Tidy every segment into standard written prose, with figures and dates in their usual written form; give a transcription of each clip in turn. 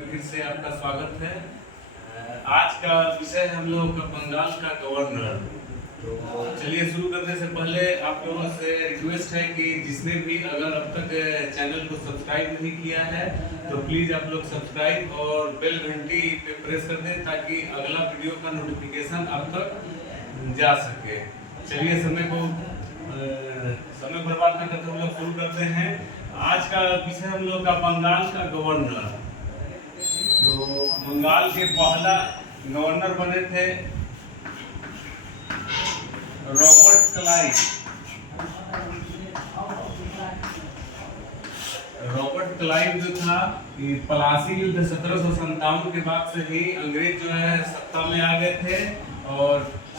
फिर से आपका स्वागत है। आज का विषय हम लोगों का बंगाल का गवर्नर। तो चलिए शुरू करने से पहले आप लोगों से रिक्वेस्ट है कि जिसने भी अगर अब तक चैनल को सब्सक्राइब नहीं किया है तो प्लीज़ आप लोग सब्सक्राइब और बेल घंटी पे प्रेस कर दें ताकि अगला वीडियो का नोटिफिकेशन आप तक जा सके। चलिए समय बर्बाद न करते हम लोग शुरू करते हैं। आज का विषय हम लोग का बंगाल का गवर्नर। तो बंगाल के पहला गवर्नर बने थे रॉबर्ट क्लाइव। रॉबर्ट क्लाइव जो था कि प्लासी युद्ध 1757 के बाद से ही अंग्रेज जो है सत्ता में आ गए थे और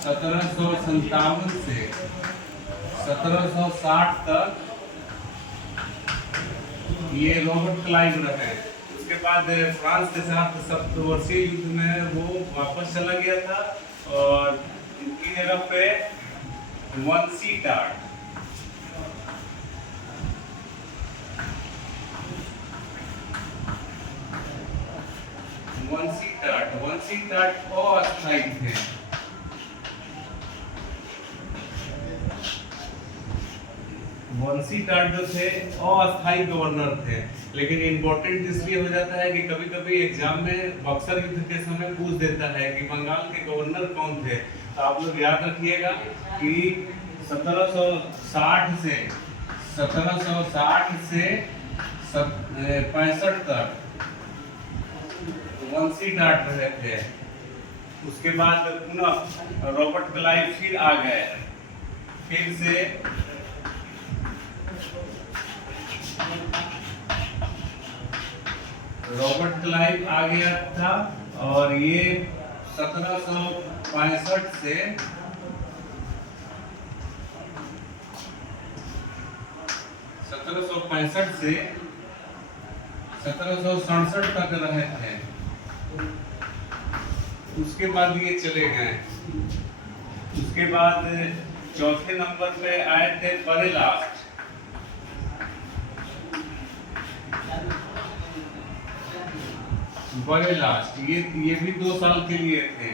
1757 से 1760 तक ये रॉबर्ट क्लाइव रहे। उसके बाद फ्रांस के साथ सप्तवर्षीय युद्ध में वो वापस चला गया था और इनकी जगह पे वंशी टाट अस्थायी थे। वंशी टाट जो थे अस्थायी गवर्नर थे, लेकिन इम्पोर्टेंट इसलिए हो जाता है कि कभी कभी एग्जाम में बक्सर युद्ध के समय पूछ देता है कि बंगाल के गवर्नर कौन थे। तो आप लोग याद रखिएगा कि 1760 से 65 तक वंशी टाट रहे थे। उसके बाद पुनः रॉबर्ट क्लाइव फिर आ गए, फिर से रॉबर्ट क्लाइव आ गया था और ये 1765 से 1767 तक रहे थे। उसके बाद ये चले गए। उसके बाद चौथे नंबर पे आए थे बरेलास्ट। ये भी 2 साल के लिए थे।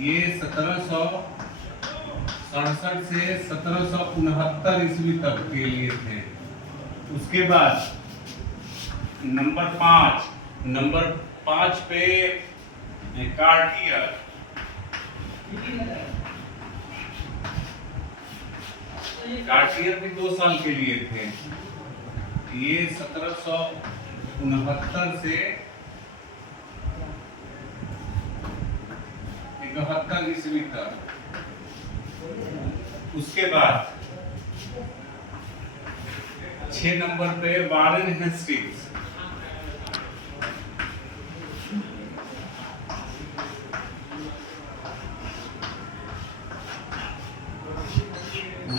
ये 1767 से 1769 ईस्वी तक के लिए थे। उसके बाद नंबर 5 पे कार्टियर भी 2 साल के लिए थे। ये 1769 से 71 ईस्वी तक। उसके बाद 6 नंबर पे वारेन हेस्टिंग्स।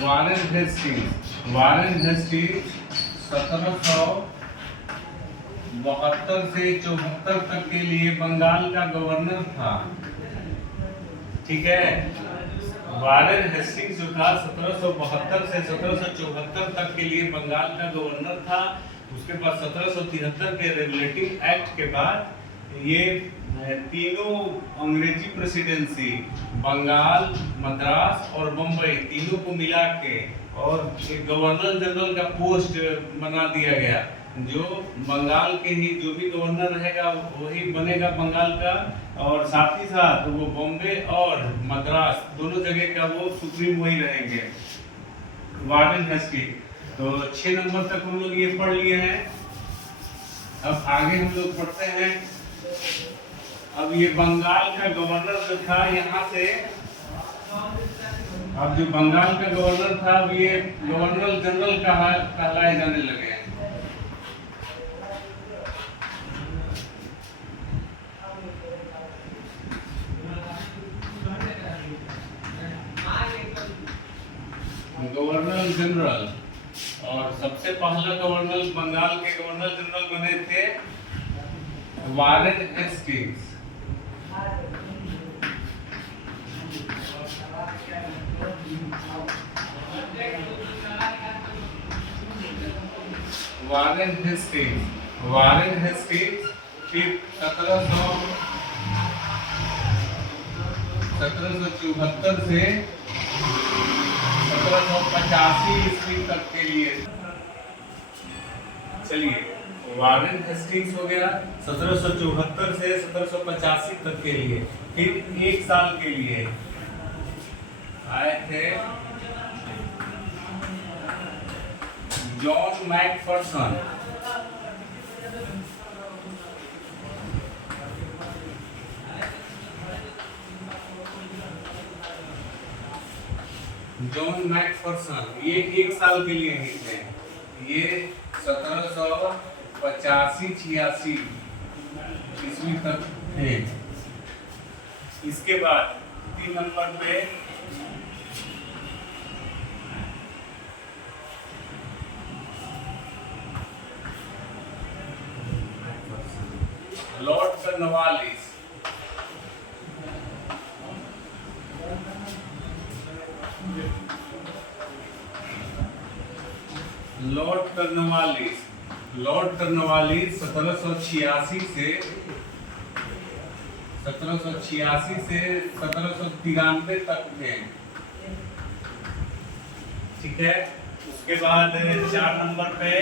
वारेन हेस्टिंग्स 1772 से 74 तक के लिए बंगाल का गवर्नर था। ठीक है, वारेन हेस्टिंग्स जो था 1772 से 1774 तक के लिए बंगाल का गवर्नर था। उसके बाद 1773 के रेगुलेटिव एक्ट के बाद ये तीनों अंग्रेजी प्रेसिडेंसी बंगाल, मद्रास और बम्बई तीनों को मिला के और एक गवर्नर जनरल का पोस्ट बना दिया गया। जो बंगाल के ही जो भी गवर्नर रहेगा वही बनेगा बंगाल का, और साथ ही साथ वो बॉम्बे और मद्रास दोनों जगह का वो सुप्रीम वही रहेंगे, वारेन हेस्टिंग्स। तो 6 नंबर तक हम लोग ये पढ़ लिए हैं। अब आगे हम लोग पढ़ते हैं। अब ये बंगाल का गवर्नर जो था यहाँ से, अब जो बंगाल का गवर्नर था अब ये गवर्नर जनरल कहलाए जाने लगे। गवर्नर जनरल, और सबसे पहला गवर्नर बंगाल के गवर्नर जनरल बने थे वारेन हेस्टिंग्स। वारेन हेस्टिंग्स फिर 1774 से 1785 ईस्वी तक के लिए। चलिए, वारेन हेस्टिंग्स हो गया 1774 से 1785 तक के लिए। फिर एक साल के लिए आए थे जॉन मैकफर्सन। जॉन मैकफर्सन ये एक साल के लिए ही थे। ये 1785-86 ईस्वी तक थे। इसके बाद 3 नंबर पे लॉर्ड कर्नवालिस। लॉर्ड कर्नवालिस 1786 से 1793 तक थे। ठीक है। उसके बाद 4 नंबर पे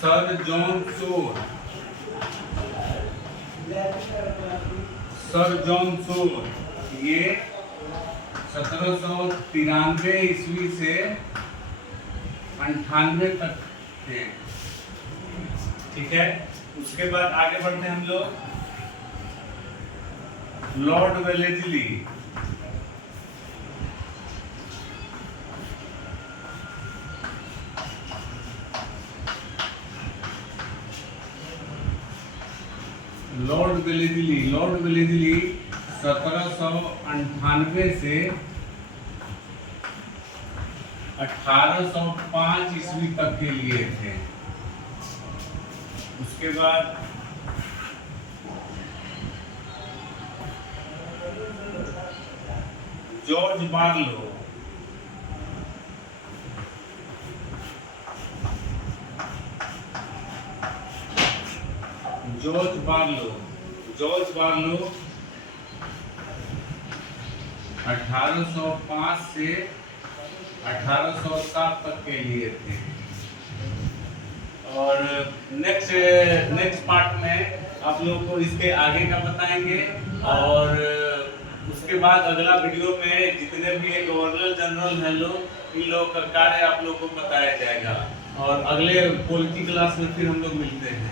सर जॉन सोर ये 1793 ईस्वी से 98 तक थे। ठीक है। उसके बाद आगे बढ़ते हैं हम लोग। लॉर्ड वेलेस्ली लॉर्ड वेलेस्ली 1798 से 1805 ईस्वी तक के लिए थे। उसके बाद जॉर्ज बार्लो जॉर्ज बार्लो 1805 से 1807 तक के लिए थे। और नेक्स्ट पार्ट में आप लोगों को इसके आगे का बताएंगे। और उसके बाद अगला वीडियो में जितने भी गवर्नर जनरल हैं लोग, इन लोगों का कार्य आप लोगों को बताया जाएगा। और अगले पॉलिटी क्लास में फिर हम लोग मिलते हैं।